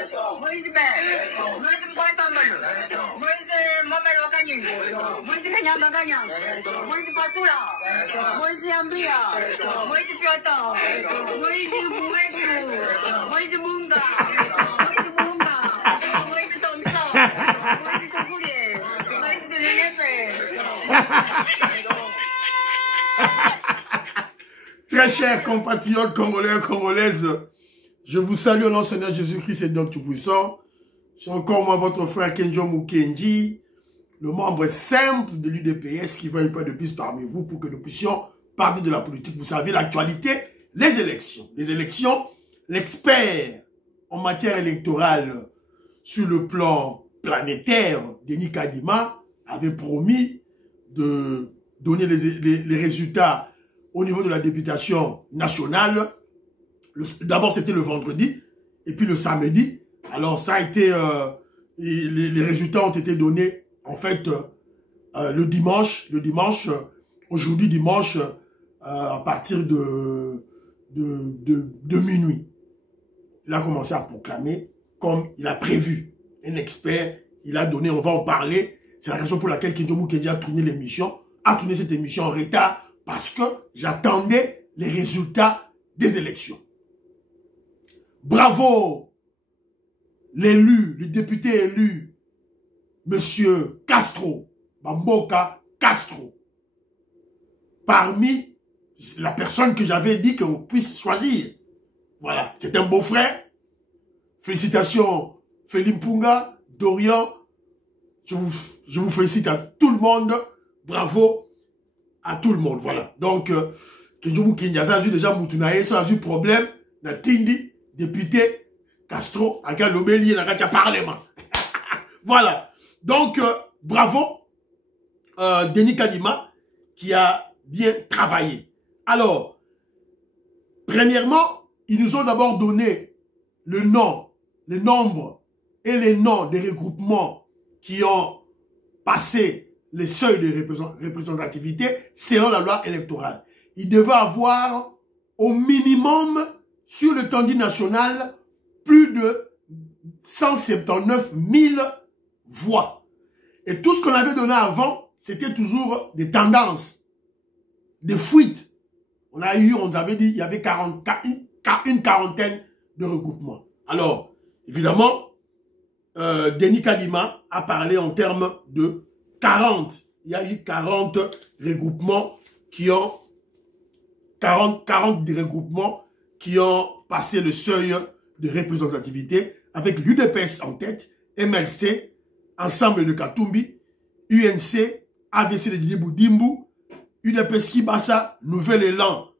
Moïse Mamel Wakanying, Moïse Kanyanga Kanyang, Moïse Patula, Moïse Ambia, Moïse Piota, Moïse Mouetu, Moïse Munga, Moïse Munga, Moïse Tomsa, Moïse Tokurie, Moïse Nenepe. Très chers compatriotes congolais et congolaises, je vous salue au nom du Seigneur Jésus-Christ et donc Tout-Puissant. C'est encore moi, votre frère Kenjo Mukendi, le membre simple de l'UDPS qui va une fois de plus parmi vous pour que nous puissions parler de la politique. Vous savez, l'actualité, les élections. Les élections, l'expert en matière électorale sur le plan planétaire, Denis Kadima, avait promis de donner les résultats au niveau de la députation nationale. D'abord, c'était le vendredi, et puis le samedi. Alors, ça a été... les résultats ont été donnés, en fait, le dimanche. Aujourd'hui, dimanche, à partir de minuit. Il a commencé à proclamer, comme il a prévu. Un expert, il a donné, on va en parler. C'est la raison pour laquelle Kenjo Mukendi a tourné cette émission en retard, parce que j'attendais les résultats des élections. Bravo, l'élu, le député élu, Monsieur Castro, Bamboka Castro. Parmi la personne que j'avais dit qu'on puisse choisir. Voilà, c'est un beau frère. Félicitations, Félix Mpunga, Dorian. Je vous félicite à tout le monde. Bravo à tout le monde. Voilà. Donc, Kenjo Mukendi a eu déjà Moutunaye, ça a eu problème. Na Tindi, député Castro, à Galobeli, à Gatia Parlement. Voilà. Donc, bravo, Denis Kadima, qui a bien travaillé. Alors, premièrement, ils nous ont d'abord donné le nom, le nombre et les noms des regroupements qui ont passé les seuils de représentativité selon la loi électorale. Ils devaient avoir au minimum sur le tendu national plus de 179 000 voix. Et tout ce qu'on avait donné avant, c'était toujours des tendances, des fuites. On avait dit, il y avait une quarantaine de regroupements. Alors, évidemment, Denis Kadima a parlé en termes de 40. Il y a eu 40 regroupements qui ont 40 regroupements qui ont passé le seuil de représentativité avec l'UDPS en tête, MLC, Ensemble de Katumbi, UNC, ADC de Djibouti, UDPS Kibasa, Nouvel Élan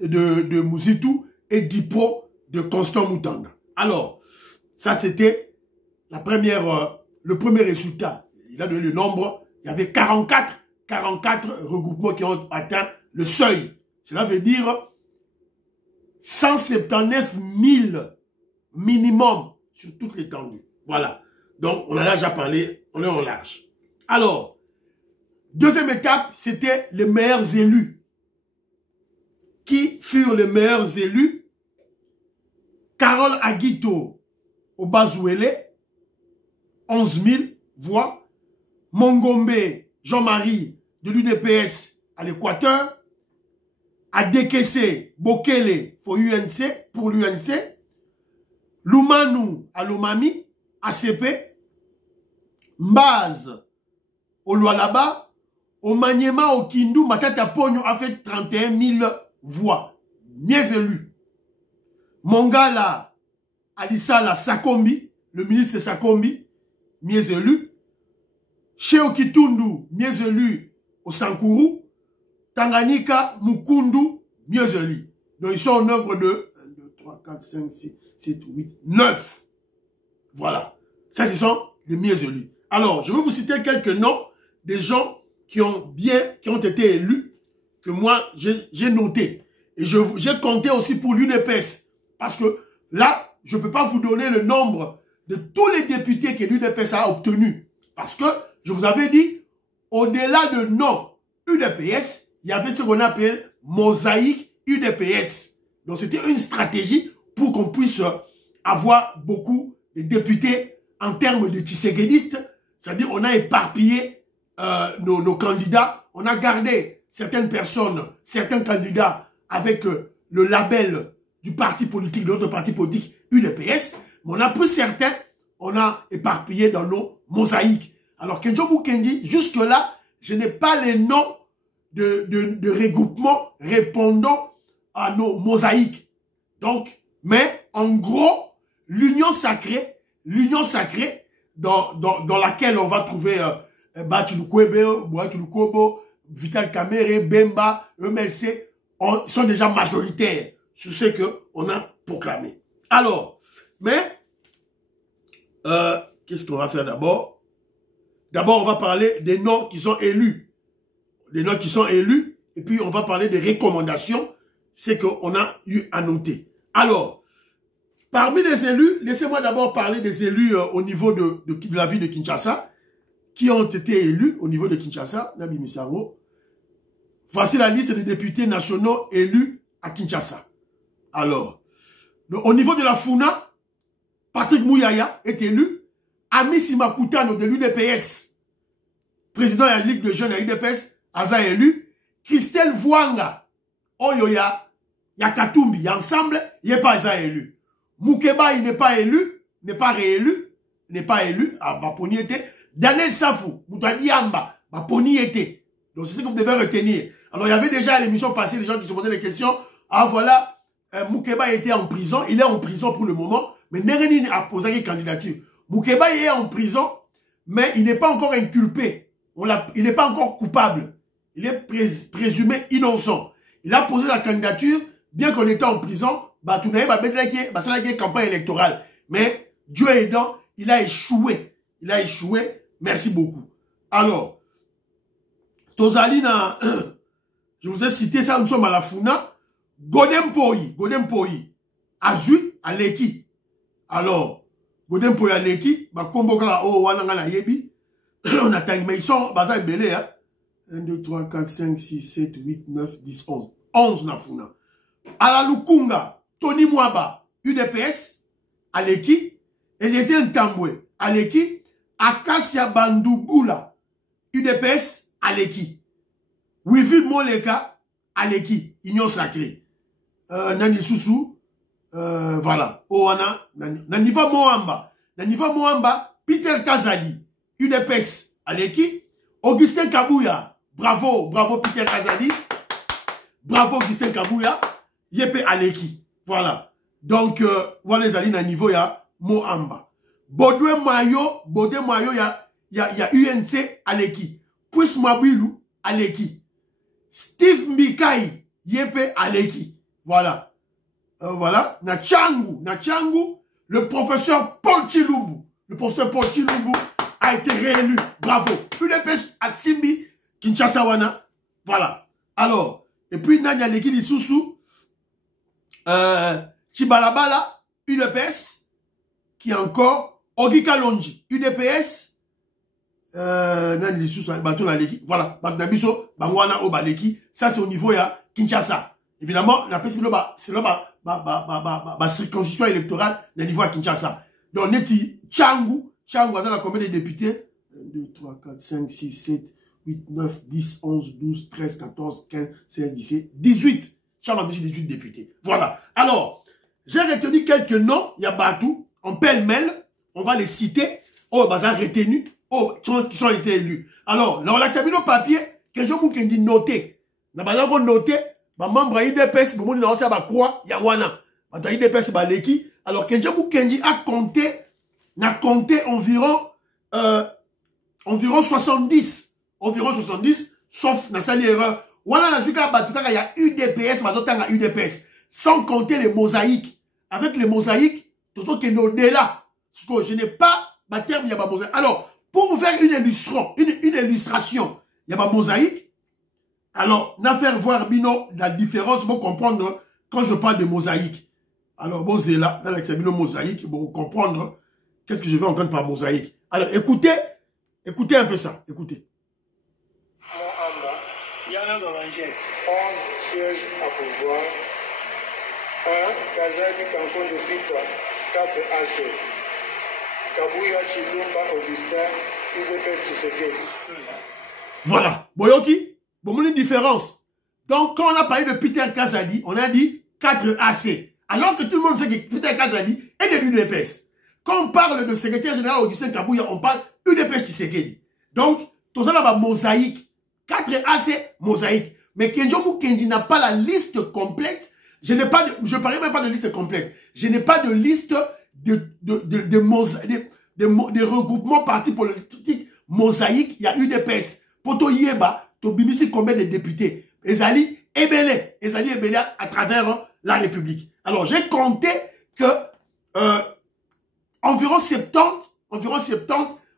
de Mouzitou et DIPO de Constant Moutanda. Alors, ça c'était la première, le premier résultat. Il a donné le nombre, il y avait 44 regroupements qui ont atteint le seuil. Cela veut dire 179 000 minimum sur toute l'étendue. Voilà. Donc, on en a déjà parlé, on est en large. Alors, deuxième étape, c'était les meilleurs élus. Qui furent les meilleurs élus? Carole Aguito au Bazouélé, 11 000 voix. Mongombe Jean-Marie de l'UDPS à l'Équateur. Adekese Bokele pour l'UNC. Lumanu à Lomami, ACP. Mbaz au Lualaba. Au Maniema, au Kindu, Matata Pogno a fait 31 000 voix. Mieux élus. Mongala Alisala Sakombi, le ministre Sakombi, mieux élu. Cheo Kitundu, mieux élu au Sankuru. Tanganyika, Mukundu, mieux élu. Donc ils sont au nombre de 1, 2, 3, 4, 5, 6, 7, 8, 9. Voilà. Ça, ce sont les mieux élus. Alors, je vais vous citer quelques noms des gens qui ont été élus, que moi, j'ai noté. Et j'ai compté aussi pour l'UDPS. Parce que là, je ne peux pas vous donner le nombre de tous les députés que l'UDPS a obtenus. Parce que, je vous avais dit, au-delà de non UDPS, il y avait ce qu'on appelle mosaïque UDPS. Donc, c'était une stratégie pour qu'on puisse avoir beaucoup de députés en termes de tshisekédistes, c'est-à-dire on a éparpillé nos candidats, on a gardé certaines personnes, certains candidats avec le label du parti politique, de notre parti politique UDPS, mais on a pris certains, on a éparpillé dans nos mosaïques. Alors Kenjo Mukendi, jusque-là, je n'ai pas les noms de regroupements répondant à nos mosaïques. Donc, mais en gros, l'union sacrée dans laquelle on va trouver Batulukwebe, Boatulukobo, Vital Kamere, Bemba, MLC, sont déjà majoritaires sur ce qu'on a proclamé. Alors, mais, qu'est-ce qu'on va faire d'abord? D'abord, on va parler des noms qui sont élus. Les noms qui sont élus, et puis on va parler des recommandations, c'est qu'on a eu à noter. Alors, parmi les élus, laissez-moi d'abord parler des élus au niveau de la ville de Kinshasa, qui ont été élus au niveau de Kinshasa, Nabi Misango. Voici la liste des députés nationaux élus à Kinshasa. Alors, au niveau de la Funa, Patrick Mouyaya est élu, Amici Makutano de l'UDPS, président de la Ligue de jeunes à l'UDPS, Aza élu, Christelle Vouanga, Oyoya, Yakatumbi, y ensemble, il n'est pas Aza élu. Moukeba, il n'est pas élu, n'est pas réélu, n'est pas élu, à Baponi était. Daniel Safou, Moutadi Amba, Baponi était. Donc c'est ce que vous devez retenir. Alors il y avait déjà à l'émission passée des gens qui se posaient des questions. Ah voilà, Moukeba était en prison, il est en prison pour le moment, mais Nereni a posé une candidature. Moukeba est en prison, mais il n'est pas encore inculpé. Il n'est pas encore coupable. Il est présumé innocent. Il a posé la candidature, bien qu'on était en prison, une campagne électorale. Mais Dieu aidant, il a échoué. Il a échoué. Merci beaucoup. Alors, Tozalina, je vous ai cité ça, nous sommes à la Funa. Godempoyi, Azui, Aleki. Alors, Godempoyi, Aleki, Bakomboka, oh, Wanangana Yebi. On attend, mais ils sont, Baza et Belé, hein. 1, 2, 3, 4, 5, 6, 7, 8, 9, 10, 11. 11 na Funa. Ala Lukunga, Tony Mwaba, UDPS, Aleki. Eliezer Ntambwe, Aleki. Akasia Bandoubula, UDPS, Aleki. Wilfried Moleka, Aleki, Union Sacrée. Nani Soussou, voilà. Oana, Naniva Moamba, Peter Kazali, UDPS, Aleki. Augustin Kabouya, bravo Peter Kazali. Bravo Augustin Kabouya, Yepe Aleki. Voilà. Donc, voilà les alliés à niveau, il y a Moamba. Bodwe Mayo, il y a UNC Aleki. Puis Mabilou, Aleki. Steve Mikai, Yepe Aleki. Voilà. Voilà. Nachangu, le professeur Paul Chilumbu. Le professeur Paul Chilumbu a été réélu. Bravo. UDPS à Simbi, Kinshasa Wana. Voilà. Alors, et puis Nanya Leki Lissoussou, Chibalabala, UDPS, qui est encore Ogi Kalonji, UDPS, Nanya Lissoussou, voilà, Bagnabiso, Bangwana Obaleki, ça c'est au niveau ya Kinshasa. Évidemment, la PSP, c'est là, circonscription électorale, au niveau à Kinshasa. Donc, on est Tchangou, a combien de députés? 1, 2, 3, 4, 5, 6, 7, 8, 9, 10, 11, 12, 13, 14, 15, 16, 17, 18. Tchangou a 18 députés. Voilà. Alors, j'ai retenu quelques noms. Il y a Batou, en pêle-mêle. On va les citer. Oh, bazar retenu. Oh, qui sont été élus. Alors, là, on a accepté nos papiers. Que je vous dis noter. Nous avons noté. Membre IDPS, vous avez dit quoi? Yawana. IDPS, Baleki. Alors, que je vous a compté environ 70. Environ 70, sauf dans sa erreur. Voilà, il y a UDPS, UDPS. Sans compter les mosaïques. Avec les mosaïques, tout ce qui est au-delà. Parce que je n'ai pas ma terme, il y a pas mosaïque. Alors, pour vous faire une illustration, il y a pas mosaïque. Alors, n'a faire voir Bino la différence pour comprendre quand je parle de mosaïque. Alors, bon, c'est là, dans l'examen mosaïque, pour comprendre qu'est-ce que je vais entendre par mosaïque. Alors, écoutez un peu ça. Écoutez. 11 sièges à pouvoir. 1. Kazadi Canton de Pita. 4AC. Kabouya Chilumba Augustin, UDPS Tshisekedi. Voilà. Boyoki, bon, une différence. Donc, quand on a parlé de Peter Kazadi, on a dit 4AC. Alors que tout le monde sait que Peter Kazadi est de l'UDPS. Quand on parle de secrétaire général Augustin Kabouya, on parle UDPS Tshisekedi. Donc, tout ça là, mosaïque. 4AC, mosaïque. Mais Kenjomu Kenji n'a pas la liste complète. Je ne parlais même pas de liste complète. Je n'ai pas de liste de regroupements partis politiques mosaïques. Il y a UDPS. Poto Yeba, to bimisi combien de députés? Ezali Ebele à travers la République. Alors, j'ai compté que environ 70,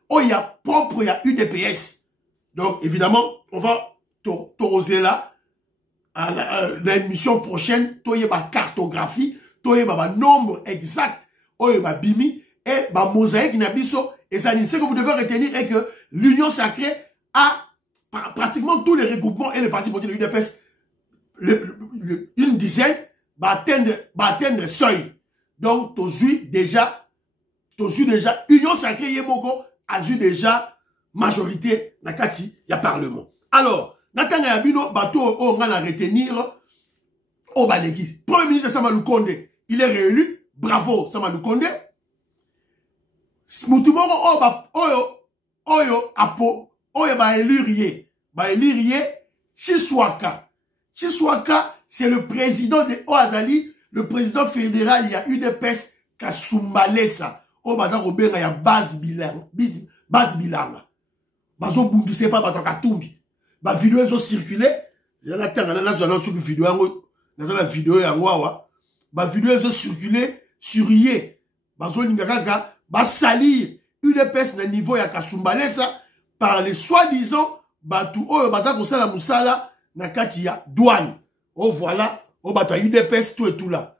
oh, il y a propre, il y a UDPS. Donc, évidemment, on va t'oser là, à l'émission prochaine, tu y a cartographie, tu y a nombre exact, tu y a bimi, et ma mosaïque nabiso, et ça dit, ce que vous devez retenir est que l'Union sacrée a pratiquement tous les regroupements et les partis politiques de l'UDPS, une dizaine, va atteindre seuil. Donc, tu as déjà, Union sacrée, Yemoko, a eu déjà majorité, nakati, il y a parlement. Alors, Natanga Yabino, bateau, on va la retenir au Balekis. Premier ministre Samalou Konde, il est réélu. Bravo, Samalou Konde. Moutoumoro, élire Chiswaka. Chiswaka, c'est le président de Oazali, le président fédéral, il y a UDPS Kasumbalesa. Oh, baza Robert, il y a base bilanga. Bazo bundise pas bato katumbi. Ba vidéo ont circulé. La vidéo ba vidéo ont circulé sur yé. Bazo lingaka ba salir UDPS na niveau ya Kasumbalesa par les soi-disant batu oyo baza kosala musala na kati ya douane. Oh voilà, oh bato UDPS tout et tout là.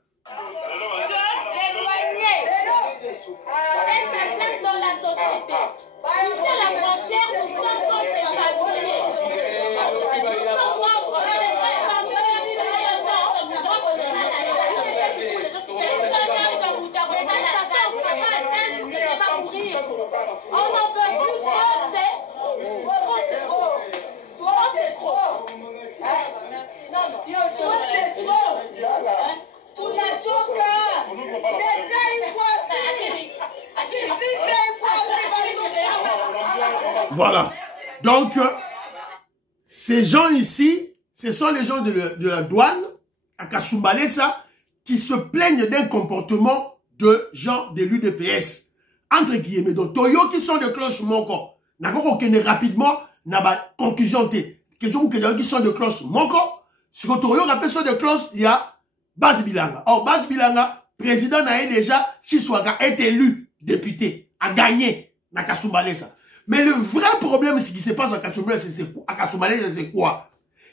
Voilà. Donc, ces gens ici, ce sont les gens de la douane, à Kasumbalesa, qui se plaignent d'un comportement de gens de l'UDPS. Entre guillemets, donc, Toyo qui sont de cloche monko. N'a pas qu'on rapidement, n'a pas conclusion té. Que qui sont de cloche monko. Si on Toyo rappelle sont de cloche, il y a Bas Bilanga. Or, Bas Bilanga, président n'a déjà, Chiswaga est élu député, a gagné, na Kasumbalesa. Mais le vrai problème, ce qui se passe à Kasumbalesa, c'est quoi?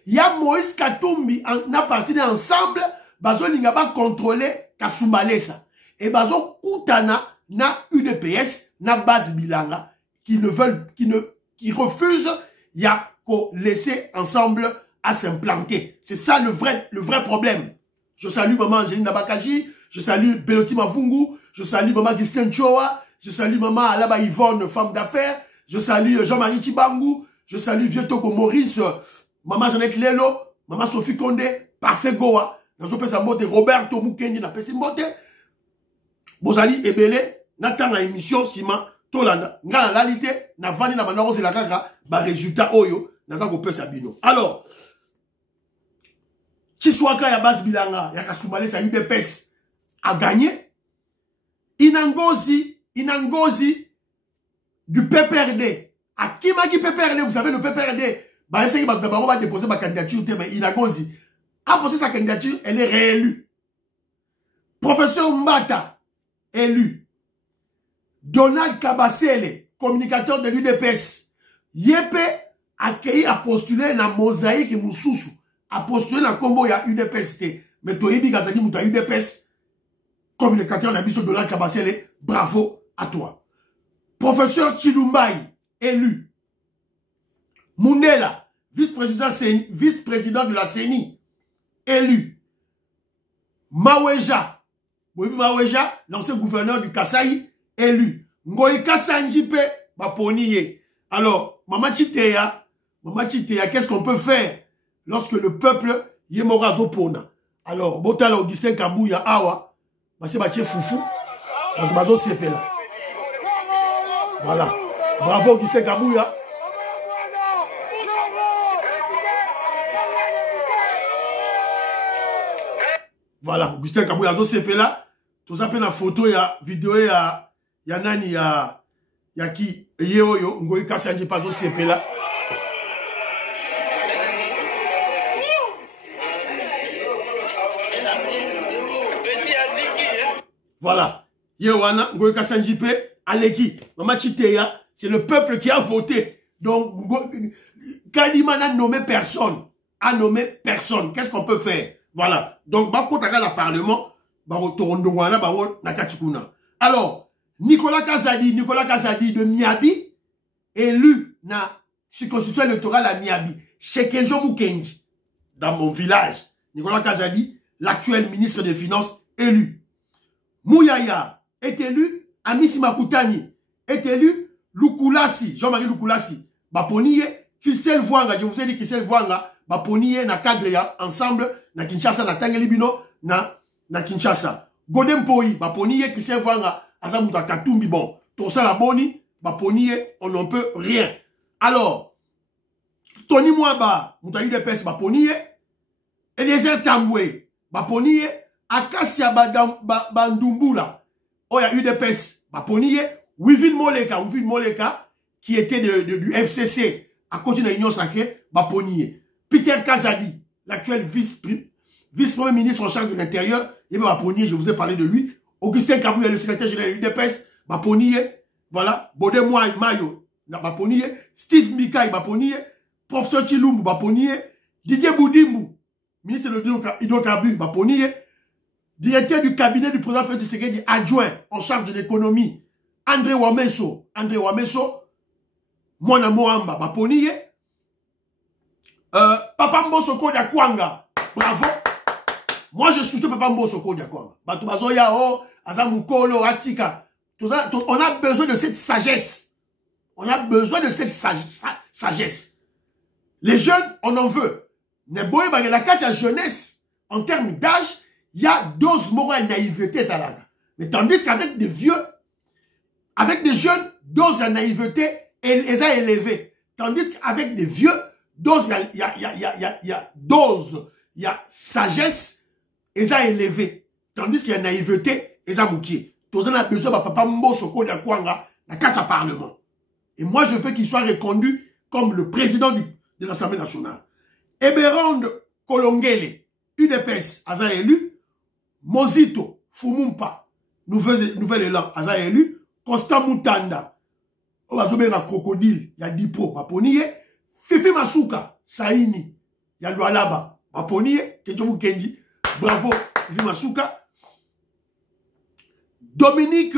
Il y a Moïse Katumbi, on a parti ensemble, Bazo Lingaba contrôler Kasumbalesa. Et Bazo Koutana, na UDPS, na Bas Bilanga, qui refusent, il y a qu'au laisser ensemble à s'implanter. C'est ça le vrai problème. Je salue maman Angeline Nabakaji, je salue Beloti Mavungu, je salue maman Gisken Choa, je salue maman Alaba Yvonne, femme d'affaires, je salue Jean-Marie Chibangu, je salue Vieux Toko Maurice, maman Jeannette Lelo, maman Sophie Condé, Parfait Goa, Roberto Mukendi, na Pessi Mbote, Bozali Ebele, Nathan la émission, Sima, Tolanda, Ngala Lalité, na Vani na Manaro Zelakaka, ba résultat Oyo, Nazango Pesabino. Alors, Chiswaka ya Bas Bilanga, ya Kasumbalesa, UDPS, a gagné. Inangozi du PPRD. À qui m'a dit PPRD? Vous savez, le PPRD, bah, il va déposer ma candidature, mais Inangozi a posé sa candidature, elle est réélue. Professeur Mbata, élu. Donald Kabasele, communicateur de l'UDPS. Yepe a postulé la mosaïque Moussoussou. A postulé la combo ya UDPS. Mais Toyebi Gazani Mouta UDPS, communicateur de Donald Kabasele, bravo à toi. Professeur Chilumbai, élu. Mundela, vice-président de la CENI, élu. Maweja, Boyebi Maweja, l'ancien gouverneur du Kasaï, élu. Ngoï Kassanjipe, Baponiye. Alors, Maman Chiteya, qu'est-ce qu'on peut faire lorsque le peuple Yemorazo Pona? Alors, Botala Augustin Kabouya Awa, c'est Baché Foufou, donc Bazo Sepela. Voilà. Bravo Augustin Kabouya. Voilà, Augustin Kabouya Bazo Sepela. Tout ça, la photo, il y a vidéo, il y a Nani, il y a qui, Yeoyo, Ngoï Kassanji Bazo Sepela. Voilà. Yewana, Ngoï Kassanjipe, Aleki, Maman Chiteya, c'est le peuple qui a voté. Donc, Kadima n'a nommé personne. A nommé personne. Qu'est-ce qu'on peut faire? Voilà. Donc, Bako Taka la Parlement, Baro Torondouana, Baro Nakatikuna. Alors, Nicolas Kazadi de Miabi, élu na circonscription électorale à Miabi, chez Kenjo Mukenji, dans mon village. Nicolas Kazadi, l'actuel ministre des Finances, élu. Mouyaya est élu, Amisi Makutani est élu, Lukulasi, Jean-Marie Lukulasi, Baponiye, Christelle Vouanga, je vous ai dit Christelle Vouanga, Baponiye na cadre ya ensemble, na Kinshasa, na Tangelibino, na Kinshasa. Godempoi, Baponiye, Christelle Vouanga, Azamuta Katumbi, bon, tout ça la boni, Baponiye, on n'en peut rien. Alors, Tony Mwaba, Moutaï de Pes, Baponiye, Eliezer Tambwe, Baponiye, Akasia Bandumbula, oh, il y a eu des UDPS, Baponiye, Wivin Moleka, qui était du FCC, à côté de l'Union Sacrée, Baponiye. Peter Kazadi, l'actuel vice-premier ministre en charge de l'Intérieur, et Baponiye, je vous ai parlé de lui. Augustin Kabouya, le secrétaire général de l'UDPS, Baponiye, voilà. Bodé Mayo, Baponiye. Steve Mikai, Baponiye. Professeur Chilumbu, Baponiye. Didier Boudimbu, ministre de l'hydrocarbure, Baponiye. Directeur du cabinet du président Félix Tshisekedi, adjoint en charge de l'économie, André Wameso, Mwana Moamba, Baponiye. Papa Mbosoko Diakwanga, bravo. Moi, je soutiens Papa Mbosoko Diakwanga. Batubazo Yao, Azamukolo, Atika. On a besoin de cette sagesse. On a besoin de cette sagesse. Les jeunes, on en veut. Neboye, la carte à jeunesse, en termes d'âge, il y a dose morale naïveté, mais tandis qu'avec des vieux, avec des jeunes, dose de naïveté, elle est élevée. Tandis qu'avec des vieux, dose, il y a sagesse, elle est élevée. Tandis qu'il y a naïveté, elle est moukier. Tous on a besoin de papa Mbosoko de Kwanga, la carte à parlement. Et moi, je veux qu'il soit reconduit comme le président de l'Assemblée nationale. Eberande Kolongele, UDPS, Aza élu. Mozito, Fumumpa, nouvel élan, Aza élu. Constant Moutanda, Obazobenga Crocodile, ya Dipo, Baponiye. Fifi Masuka, Saini, ya Lualaba, Baponiye. Kenjomu Kenji, bravo, Fifi Masuka. Dominique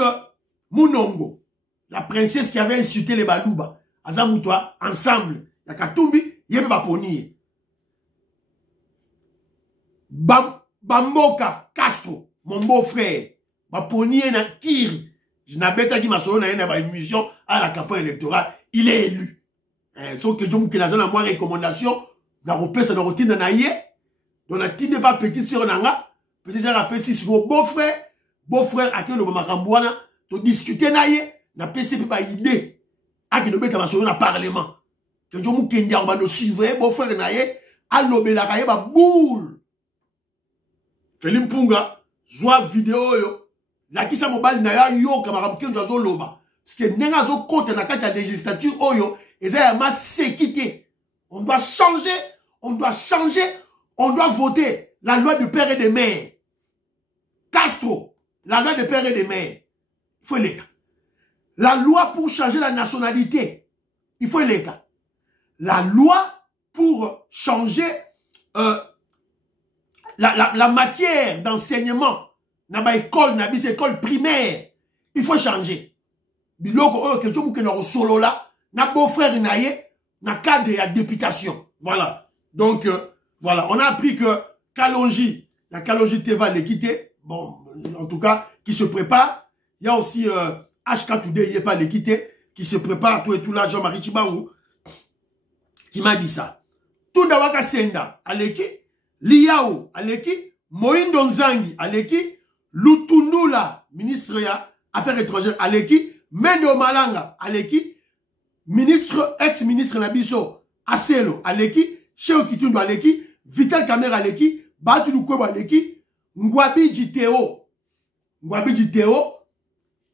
Munongo, la princesse qui avait insulté les Balouba, Aza Moutoua, ensemble, ya Katumbi, Yebe Baponiye. Bamboka Castro, mon beau-frère, Baponiye na Kiri, je n'avais pas dit ma soeur na une émission à la campagne électorale, il est élu. Sauf que je vous ai moi recommandation, dans le pays, ça doit être na yé, donc la tine pas petite sœur nanga, petite sœur appelle si sur mon beau-frère à qui le Makambuana, to discuter na yé, na PCP pas idée, à qui le bête ma soeur na parlement. Que je vous ai dit, on va nous suivre, beau-frère na yé, à l'obéla kaye ba boule. Felipe Punga, zoa vidéo yo, la kisa mobile na ya yo kamaram kenjo zo loba. Parce que nenga zo compte na kati ya législature oyo, eza ya ma séquité. On doit changer, on doit voter la loi de père et de mère. Castro, la loi de père et de mère. Il faut les cas. La loi pour changer la nationalité. Il faut les cas. La loi pour changer la matière d'enseignement, école primaire, il faut changer. Biloko que je vous solo là, na beau-frère naye, na cadre de députation. Voilà. Donc, voilà. On a appris que Kalonji, la Kalonji Teva l'a quitté, bon, en tout cas, qui se prépare. Il y a aussi HK Today, il n'est pas l'équité, qui se prépare, tout et tout là, Jean-Marie Tchibangou, qui m'a dit ça. Tout d'abord, Senda, Aleki, Liao, Aleki, Moindo Nzangi, Aleki, Lutundula, ministre ya Affaires étrangères, Aleki, Mendo Malanga, Aleki, ministre, ex-ministre Nabiso, Aselo, Aleki, Cheo Kitundu, Aleki, Vital Kamer, Aleki, Batu Lukwebo, Aleki, Ngwabi Jiteo,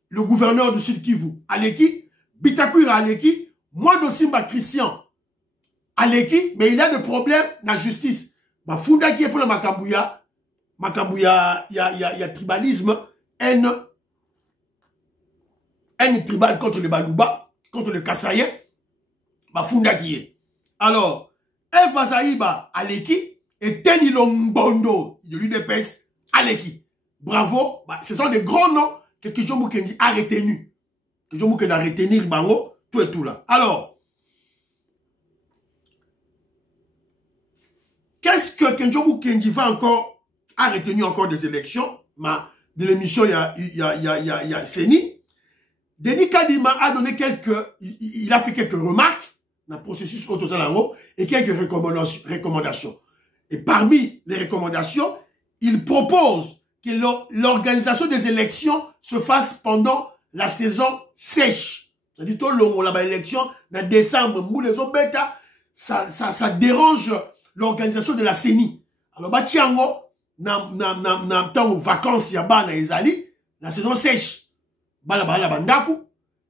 le gouverneur du Sud Kivu, Aleki, Bitakwira, Aleki, Mwando Simba Christian, Aleki, mais il a des problèmes dans la justice. Bah, Funda qui est pour le Makambouya, il y a tribalisme, haine tribale contre le Balouba, contre le Kassaye, bah, Funda qui est. Alors, F. Mazaïba, Aleki, et Teni Lombondo, de l'UDPS, Aleki. Bravo, bah, ce sont des grands noms que Kijo Mukendi a retenus. Kijo Mukendi a retenu, Bango, tout et tout là. Alors, qu'est-ce que Kenjo Mukendi a retenu encore des élections? De l'émission, il y a Seni. Denis Kadima a donné il a fait quelques remarques dans le processus Autosalango et quelques recommandations. Et parmi les recommandations, il propose que l'organisation des élections se fasse pendant la saison sèche. C'est-à-dire, tout le monde, l'élection, en décembre, ça dérange l'organisation de la CENI. Alors, Batiango, dans vacances, il y a la saison sèche.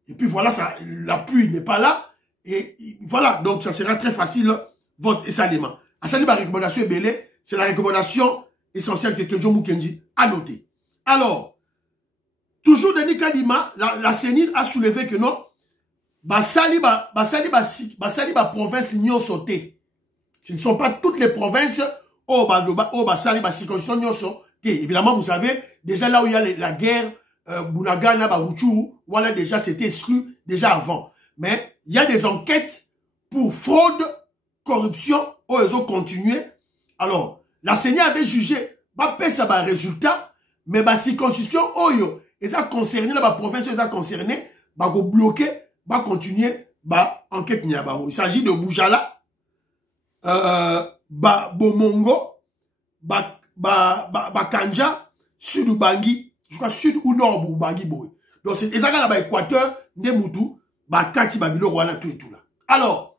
Et puis voilà, la pluie n'est pas là. Et voilà, donc ça sera très facile, vote et salement. À ça, la recommandation est belle, c'est la recommandation essentielle que Kenjo Mukendi a notée. Alors, toujours Denis Kadima, la CENI a soulevé que non, Basali province n'y ont sauté. Ce ne sont pas toutes les provinces où Basali circonscription n'y ont sauté. Évidemment, vous savez, déjà là où il y a la guerre, Bunagana, Baruchuru, voilà, déjà c'était exclu déjà avant. Mais il y a des enquêtes pour fraude, corruption, où ils ont continué. Alors, la CENI avait jugé, pas ça va résultat, mais la circonscription, ils ont concerné, la province, ils ont concerné, va bloquer, va continuer, enquête. Il s'agit de Boujala, Bomongo, Kanja, Sud Ubangi, je crois Sud ou Nord Ubangi Boy. Donc c'est exactement là Équateur, Nemoutou, Kati Babilo Rwanda tout et tout là. Alors,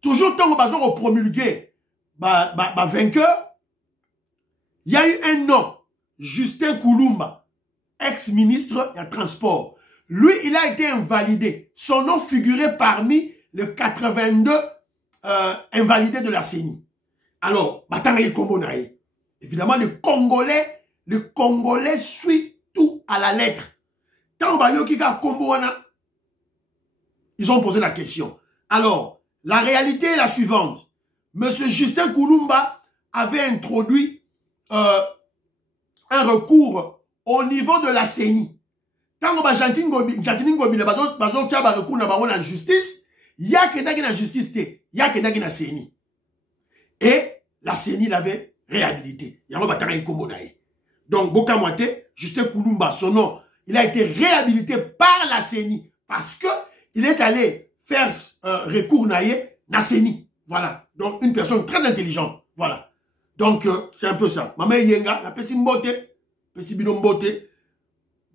toujours tant que on promulgué vainqueur, il y a eu un nom, Justin Kouloumba, ex-ministre du transport. Lui, il a été invalidé. Son nom figurait parmi les 82 invalidés de la CENI. Alors, évidemment, les Congolais suivent tout à la lettre. Tant ils ont posé la question. Alors, la réalité est la suivante. Monsieur Justin Kouloumba avait introduit un recours au niveau de la CENI. Tant que Jantine Gobi, recours dans la justice, il y a que la justice, il y a que la CENI. Et la CENI l'avait réhabilité. Donc, Bokamwate, Justin Kouloumba, son nom, il a été réhabilité par la CENI parce que il est allé faire recours na CENI. Voilà. Donc, une personne très intelligente. Voilà. Donc, c'est un peu ça. Maman Yenga, la Pessimbote,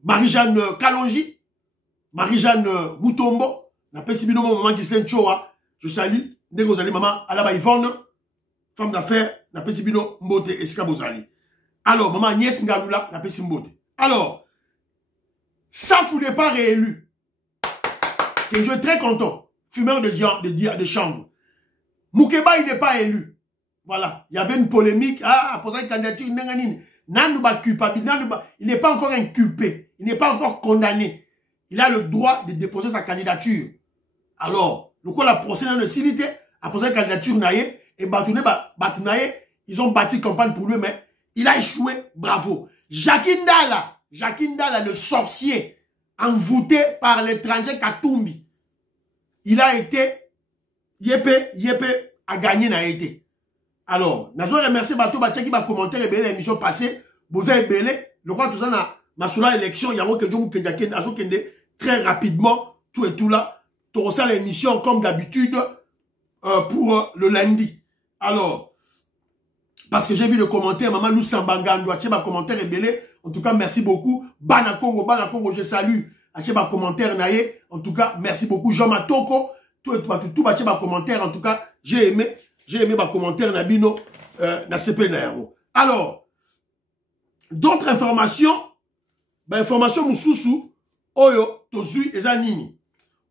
Marie-Jeanne Kalonji, Marie-Jeanne Moutombo, la Pessibino, maman Ghislaine Choa, je salue, Negozali, maman Alaba Yvonne, femme d'affaires, la Pessibino Mbote Eskabozali. Alors, maman Agnès Ngalula, la Pessimbote. Alors, Safou n'est pas réélu. Que je suis très content. Fumeur de chambre. Moukeba, il n'est pas élu. Voilà. Il y avait une polémique. Ah, pour une candidature, il n'est pas encore inculpé. Il n'est pas encore condamné. Il a le droit de déposer sa candidature. Alors, le coup, la procès dans le Silité a posé une candidature naïe et Batounaye, ils ont battu campagne pour lui, mais il a échoué. Bravo. Jakindala, le sorcier, envoûté par l'étranger Katumbi. Il a été, Yépé a gagné, n'a été. Alors, nous avons remercié Batou Batia qui va commenter l'émission passée vous avez belé, le roi tout ça na sur l'élection, il y a un que très rapidement, tout et tout là, tu reçois l'émission comme d'habitude pour le lundi. Alors, parce que j'ai vu le commentaire, maman nous Sambangando, tu ma commentaire est belé. En tout cas, merci beaucoup. Bana Congo, je salue. Tu ma commentaire naïe. En tout cas, merci beaucoup. Jean Matoko, tout ma commentaire. En tout cas, j'ai aimé ma commentaire Nabino na CP Nairo. Alors, d'autres informations, information Moussousou, Oyo, Tozui et Zanini.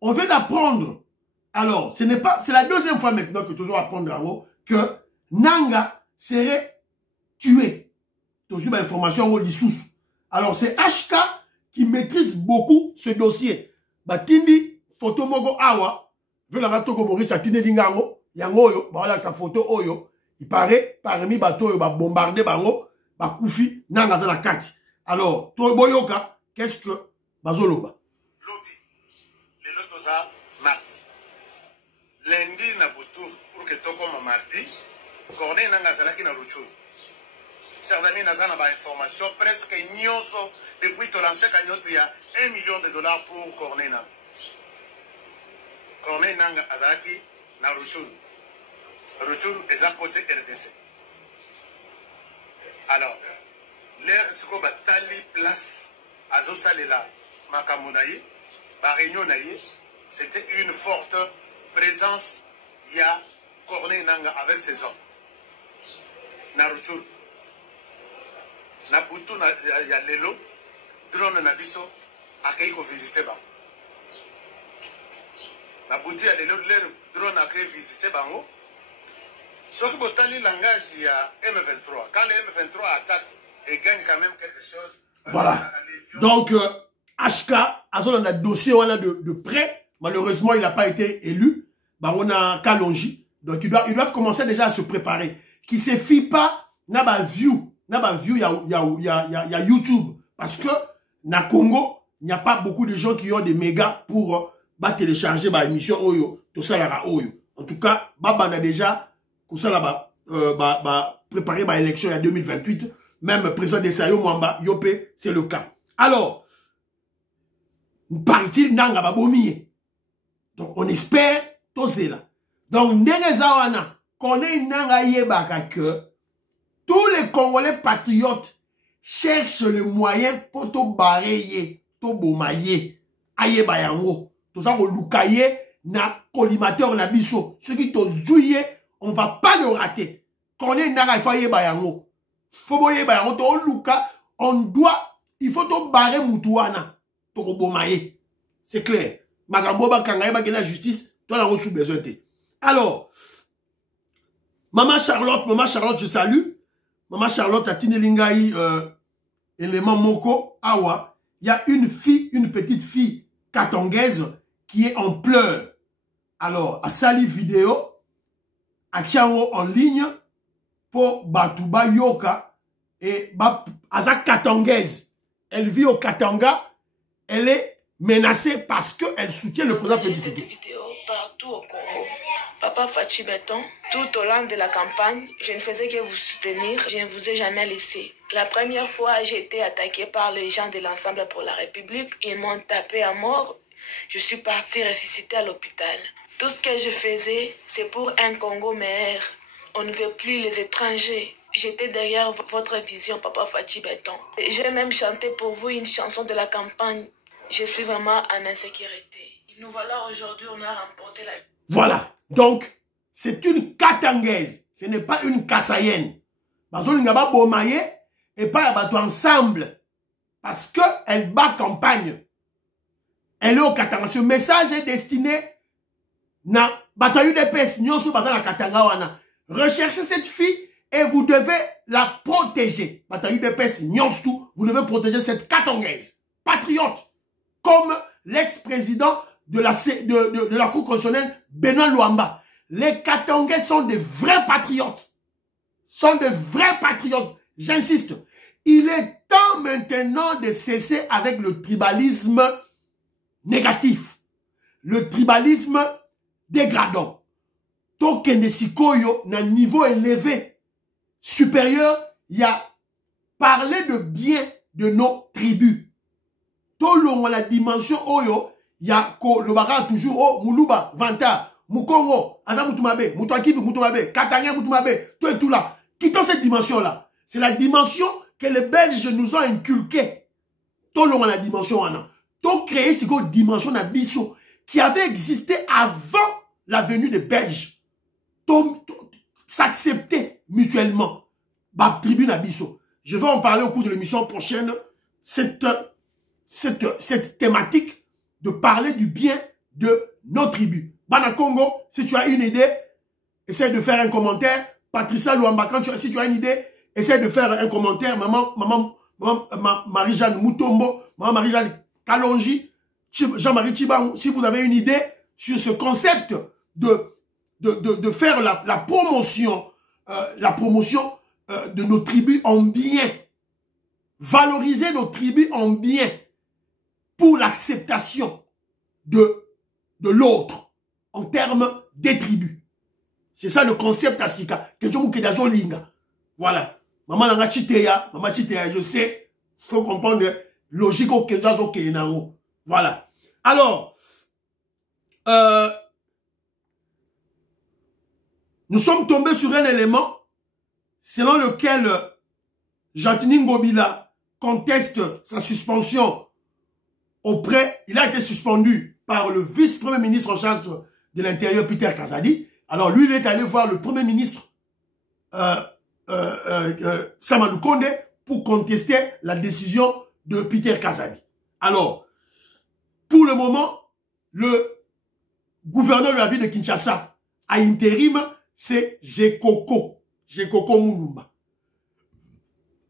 On vient d'apprendre. Alors, c'est la deuxième fois maintenant que toujours apprendre que Nanga serait tué. Toujours information au Lissous. Alors, c'est HK qui maîtrise beaucoup ce dossier. Batindi, photo mogo awa, veut la rato Maurice a tine lingango, yango yo, voilà sa photo oyo, il paraît, parmi bateau yo, bombardé bango, koufi, nanga za la kati. Alors, toi boyoka, qu'est-ce que, bazoloba? Lobby, les lotosa, mardi. Lundi, na boutour, pour que toko mardi, Corneille nanga zalaki na Ruchuru. Chers amis, naza na ba information presque nyonso depuis to lancé kanyoto ya $1 million pour Corneille nanga. Corneille nanga azalaki na Ruchuru. Ruchuru est à côté RDC. Alors, l'air siko batali place azo salela makambo na ye, ba réunion na ye, c'était une forte présence ya Corneille nanga avec ses hommes. Na Ruchuru. Na butu ya lelo, drone na biso, akei ko visiter ba. Na butu ya lelo, drone akei visiter bango. Sauf que botali langage ya M23. Quand le M23 attaque et gagne quand même quelque chose. Voilà. Donc, HK, on a dossier de près. Malheureusement, il n'a pas été élu. On a Kalonji. Donc, ils doivent commencer déjà à se préparer. Qui ne se fie pas, n'a pas view, il y a YouTube. Parce que, na Congo, il n'y a pas beaucoup de gens qui ont des mégas pour télécharger ma émission Oyo. Tout ça, là, Oyo. En tout cas, Baba a déjà, tout ça, là, préparé ma élection en 2028. Même président de Sayo Mwamba, Yopé, c'est le cas. Alors, paraît-il, Nanga Babomiye. Donc, on espère, tout là. Donc, Ndegezawana, connaît Nanga Yebaka que tous les Congolais patriotes cherchent le moyen pour te barrer, te bomayer, aye bayango. Tout ça, on loukaye, na collimateur na biso. Ceux qui te jouent, on va pas le rater. Connaît Nanga, il faut aye bayango. On doit, il faut te barrer Moutouana, te bomayer. C'est clair. Magamboba Kangaye, la justice, toi, la reçu besoin de. Alors, Maman Charlotte, je salue. Maman Charlotte a Tinelingaï, élément Moko, Awa. Il y a une petite fille katongaise qui est en pleurs. Alors, à Sali vidéo, à Tiango en ligne, pour Batouba Yoka, et Aza katongaise. Elle vit au Katanga, elle est menacée parce qu'elle soutient le président Félix Tshisekedi. Cette vidéo partout au Congo. Papa Fachi Beton, tout au long de la campagne, je ne faisais que vous soutenir, je ne vous ai jamais laissé. La première fois, j'ai été attaquée par les gens de l'Ensemble pour la République. Ils m'ont tapé à mort. Je suis partie ressusciter à l'hôpital. Tout ce que je faisais, c'est pour un Congo meilleur. On ne veut plus les étrangers. J'étais derrière votre vision, Papa Fachi Beton. J'ai même chanté pour vous une chanson de la campagne. Je suis vraiment en insécurité. Nous voilà aujourd'hui, on a remporté la... Voilà. Donc, c'est une Katangaise. Ce n'est pas une Kassayenne. Parce qu'on n'a pas bomaye et pas battu ensemble. Parce qu'elle bat campagne. Elle est au Katanga. Ce message est destiné na bataille de pes nyonso baza na Katanga wana. Recherchez cette fille et vous devez la protéger. Bataille de pes nyonso, vous devez protéger cette Katangaise. Patriote. Comme l'ex-président de la Cour constitutionnelle, Benoît Luamba. Les Katangais sont des vrais patriotes. J'insiste. Il est temps maintenant de cesser avec le tribalisme négatif. Le tribalisme dégradant. Token de Sikoyo, d'un niveau élevé, supérieur, il y a parler de bien de nos tribus. Tout le monde la dimension oyo, ya ko le baka toujours oh Muluba, Vanta, Mukongo, Aza Mutumabe, Mutuakibu Mutumabe, Katanga Mutumabe, tout et tout là. Quittons cette dimension là. C'est la dimension que les Belges nous ont inculquée. Tout le monde la dimension là. Tout créé cette dimension d'abysso qui avait existé avant la venue des Belges. Tout s'accepter mutuellement. Bab tribu d'abysso. Je vais en parler au cours de l'émission prochaine. Cette thématique de parler du bien de nos tribus. Bana Congo, si tu as une idée, essaie de faire un commentaire. Patricia Luamba, si tu as une idée, essaie de faire un commentaire. Marie-Jeanne Moutombo, maman Marie-Jeanne Kalonji, Jean-Marie Chibang, si vous avez une idée sur ce concept de faire la promotion de nos tribus en bien. Valoriser nos tribus en bien pour l'acceptation de l'autre en termes des tribus. C'est ça le concept Asika. Voilà. Maman Nanga Chiteya, Maman Chiteya, je sais, il faut comprendre logique au Kejazo Kenango. Voilà. Alors, nous sommes tombés sur un élément selon lequel Jacqueline Ngobila conteste sa suspension auprès, il a été suspendu par le vice-premier ministre en charge de l'Intérieur, Peter Kazadi. Alors lui, il est allé voir le premier ministre Samadou Konde pour contester la décision de Peter Kazadi. Alors, pour le moment, le gouverneur de la ville de Kinshasa à intérim, c'est Jekoko Mulumba.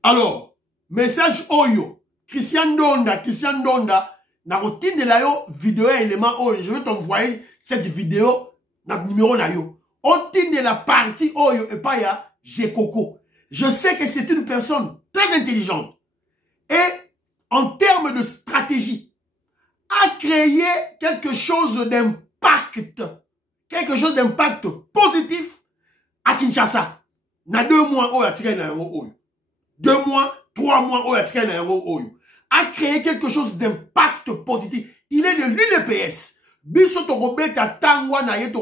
Alors, message Oyo, Christian Donda, na routine de la yo, vidéo élément Oyo, je vais t'envoyer cette vidéo, na numéro na yo. On tient de la partie Oyo et pas ya Jekoko. Je sais que c'est une personne très intelligente. Et, en termes de stratégie, a créé quelque chose d'impact positif à Kinshasa. Na 2 mois, Oyo a tiré na Oyo. 2 mois, 3 mois, Oyo a tiré na Oyo. A créé quelque chose d'impact positif. Il est de l'UDPS. Biso Togobeta Tangwa Naye,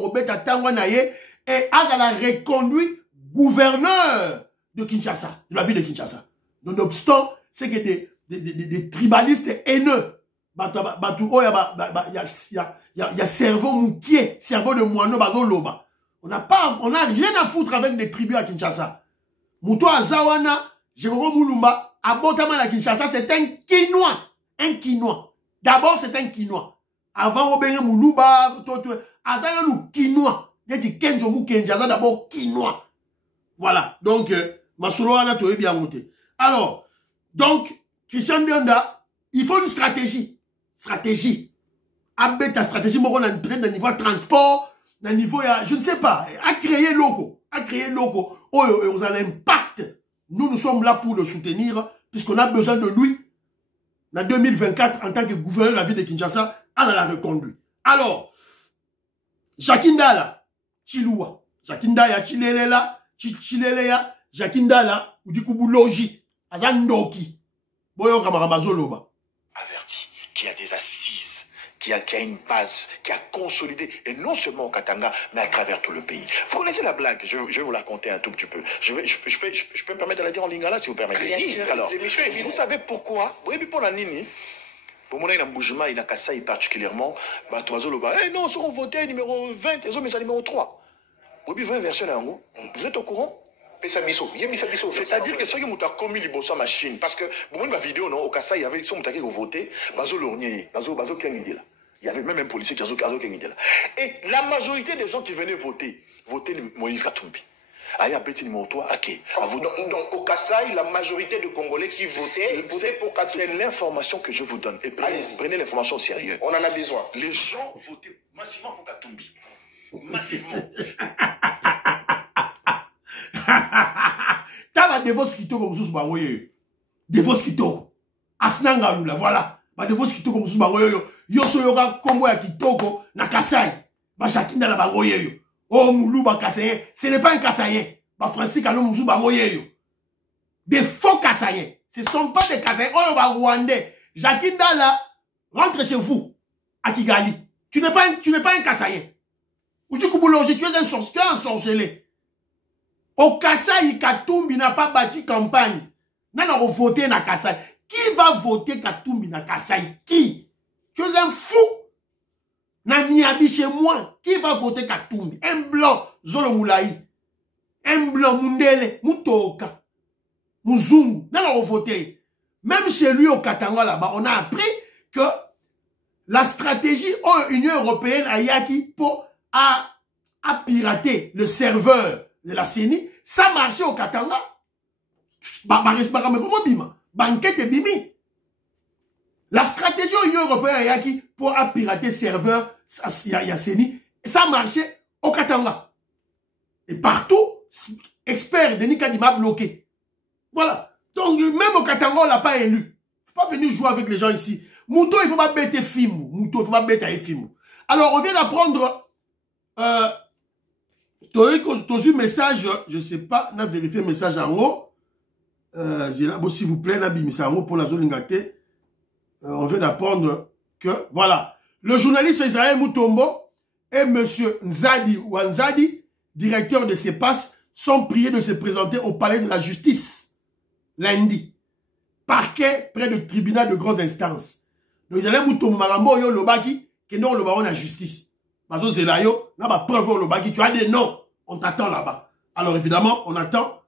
et Azala reconduit gouverneur de Kinshasa, de la ville de Kinshasa. Nonobstant, c'est que des tribalistes haineux, il y a cerveau moukier, cerveau de moineau, bazoloba. On n'a rien à foutre avec des tribus à Kinshasa. Mouto Azawana, Jekoko Mulumba, à Botama à Kinshasa, c'est un Quinois. Un Quinois. D'abord, c'est un Quinois. Avant, Obeye Muluba, Azayanou, Quinois. Yeti Kenjo Mukenjaza, d'abord Quinois. Voilà. Donc, Masoloana, tu es bien monté. Alors, donc, Christian Bionda, il faut une stratégie. Stratégie. Abbe ta stratégie, on a un niveau transport, un niveau, je ne sais pas, à créer logo. Oh, vous avez l'impact. Nous sommes là pour le soutenir, puisqu'on a besoin de lui. En 2024, en tant que gouverneur de la ville de Kinshasa, on l'a reconduit. Alors, Jakindala, Chiloua. Jakindala, Chilelela, Chilelea, Jakindala, ou Dikubu Logi, Azandoki. Boyo Kamarabazoloba. Averti, qui a des assises, qui a une base, qui a consolidé, et non seulement au Katanga, mais à travers tout le pays. Vous connaissez la blague, je vais vous la conter un tout petit peu. Je peux me permettre de la dire en lingala, si vous permettez. Si, alors, vous savez pourquoi? Oui, mais pour la Nini, pour mon Mbujima, il a Kassai particulièrement, non, si on votait numéro 20, ils ont mis ça numéro 3. Oui, 20 versions là, vous êtes au courant? C'est-à-dire que ceux qui ont commis les bossons machine, parce que pour ma vidéo, non, au Kassai, il y avait ceux qui ont voté, il y avait même un policier qui a voté. Et la majorité des gens qui venaient voter Moïse Katumbi. Aya petit numéro 3, ok. Donc au Kassai, la majorité de Congolais qui votaient pour Katumbi. C'est l'information que je vous donne. Et prenez l'information au sérieux. On en a besoin. Les gens votaient massivement pour Katumbi. Massivement. T'as devos kitoko mususu bangoye. Devos kitoko. Asnanga lula, voilà. Ba devos kitoko mususu bangoye. Yoso yoka Congo ya kitoko na Kasai. Ba Jakinda na bangoye. Oh Muluba Kassayen, ce n'est pas un Kassayen. Ba Francis Kalou mususu bangoye. Des faux Kassaïens. Ce ne sont pas des Kassaïens. On va Rwandais. Jacques Ndala, rentre chez vous, à Kigali. Tu n'es pas un Kassaïen. Ou tu es un sorcelé. Au Kasaï, Katumbi n'a pas bâti campagne. Non, on va voter na Kasaï. Qui va voter Katumbi na Kasaï? Qui? Tu es un fou. Na Miabi chez moi. Qui va voter Katumbi? Un blanc, Zolo Moulaï. Un blanc, Mundele, Mutoka. Muzungu. Non, on va voter. Même chez lui au Katanga là-bas, on a appris que la stratégie de l'Union européenne a yaki pour à pirater le serveur de la CENI, ça marchait au Katanga. La stratégie de l'Union européenne a yaki pour pirater le serveur de la CENI, ça marchait au Katanga. Et partout, experts de Nika m'a bloqué. Voilà. Donc, même au Katanga, on ne l'a pas élu. Il ne faut pas venir jouer avec les gens ici. Mouton, il ne faut pas bêter film. Mouton, il ne faut pas bêter film. Alors, on vient d'apprendre. Tu as eu un message, je ne sais pas, on a vérifié le message en haut. S'il vous plaît, on a mis ça en haut pour la zone Ngate. On vient d'apprendre que, voilà, le journaliste Israël Moutombo et M. Nzadi Wanzadi, directeur de CEPAS, sont priés de se présenter au palais de la justice lundi. Parquet près du tribunal de grande instance. Donc, ils allaient Moutombo Marambo yo lobaki, que non le baron la justice. Parce que c'est là yo, n'a pas preuve au lobaki, tu as des noms. On t'attend là-bas. Alors, évidemment, on attend,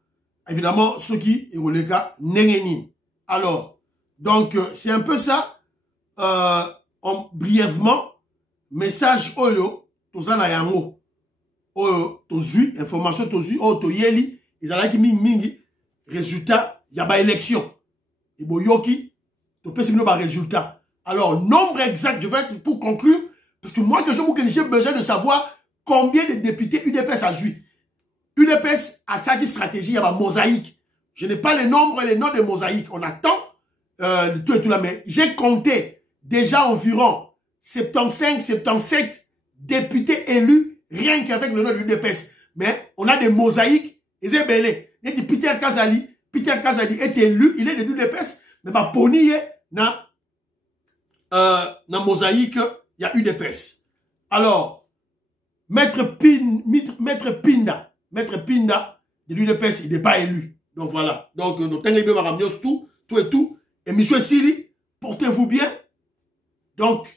évidemment, ceux qui, et le cas, n'engeni. Alors, donc, c'est un peu ça, brièvement, message oyo, toza na yango, oyo, tozu, information tozu, oyo, toyeli, ils allaient qui mingi, résultat, il y a pas élection. Et boyoki, to pèse ba résultat. Alors, nombre exact, je vais être pour conclure, parce que moi, j'ai besoin de savoir combien de députés UDPS a eu. UDPS a une stratégie, il y a une mosaïque. Je n'ai pas les nombres et les noms de mosaïque. On attend tout et tout là, mais j'ai compté déjà environ 75, 77 députés élus, rien qu'avec le nom de l'UDPS. Mais on a des mosaïques, et c'est belé. Il y a Peter Kazali est élu, il est de l'UDPS, mais bah, poni na mosaïque, il y a UDPS. Alors, Maître Pinda de l'UDPS, il n'est pas élu. Donc voilà. Donc, tout et tout. Et monsieur Sili, portez-vous bien. Donc,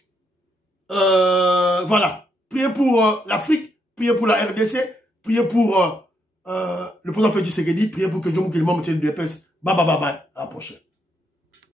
voilà. Priez pour l'Afrique, priez pour la RDC, priez pour le président Félix Tshisekedi, priez pour que John Moukeli, monsieur de l'UDPS. Bye bye bye bye. À la prochaine.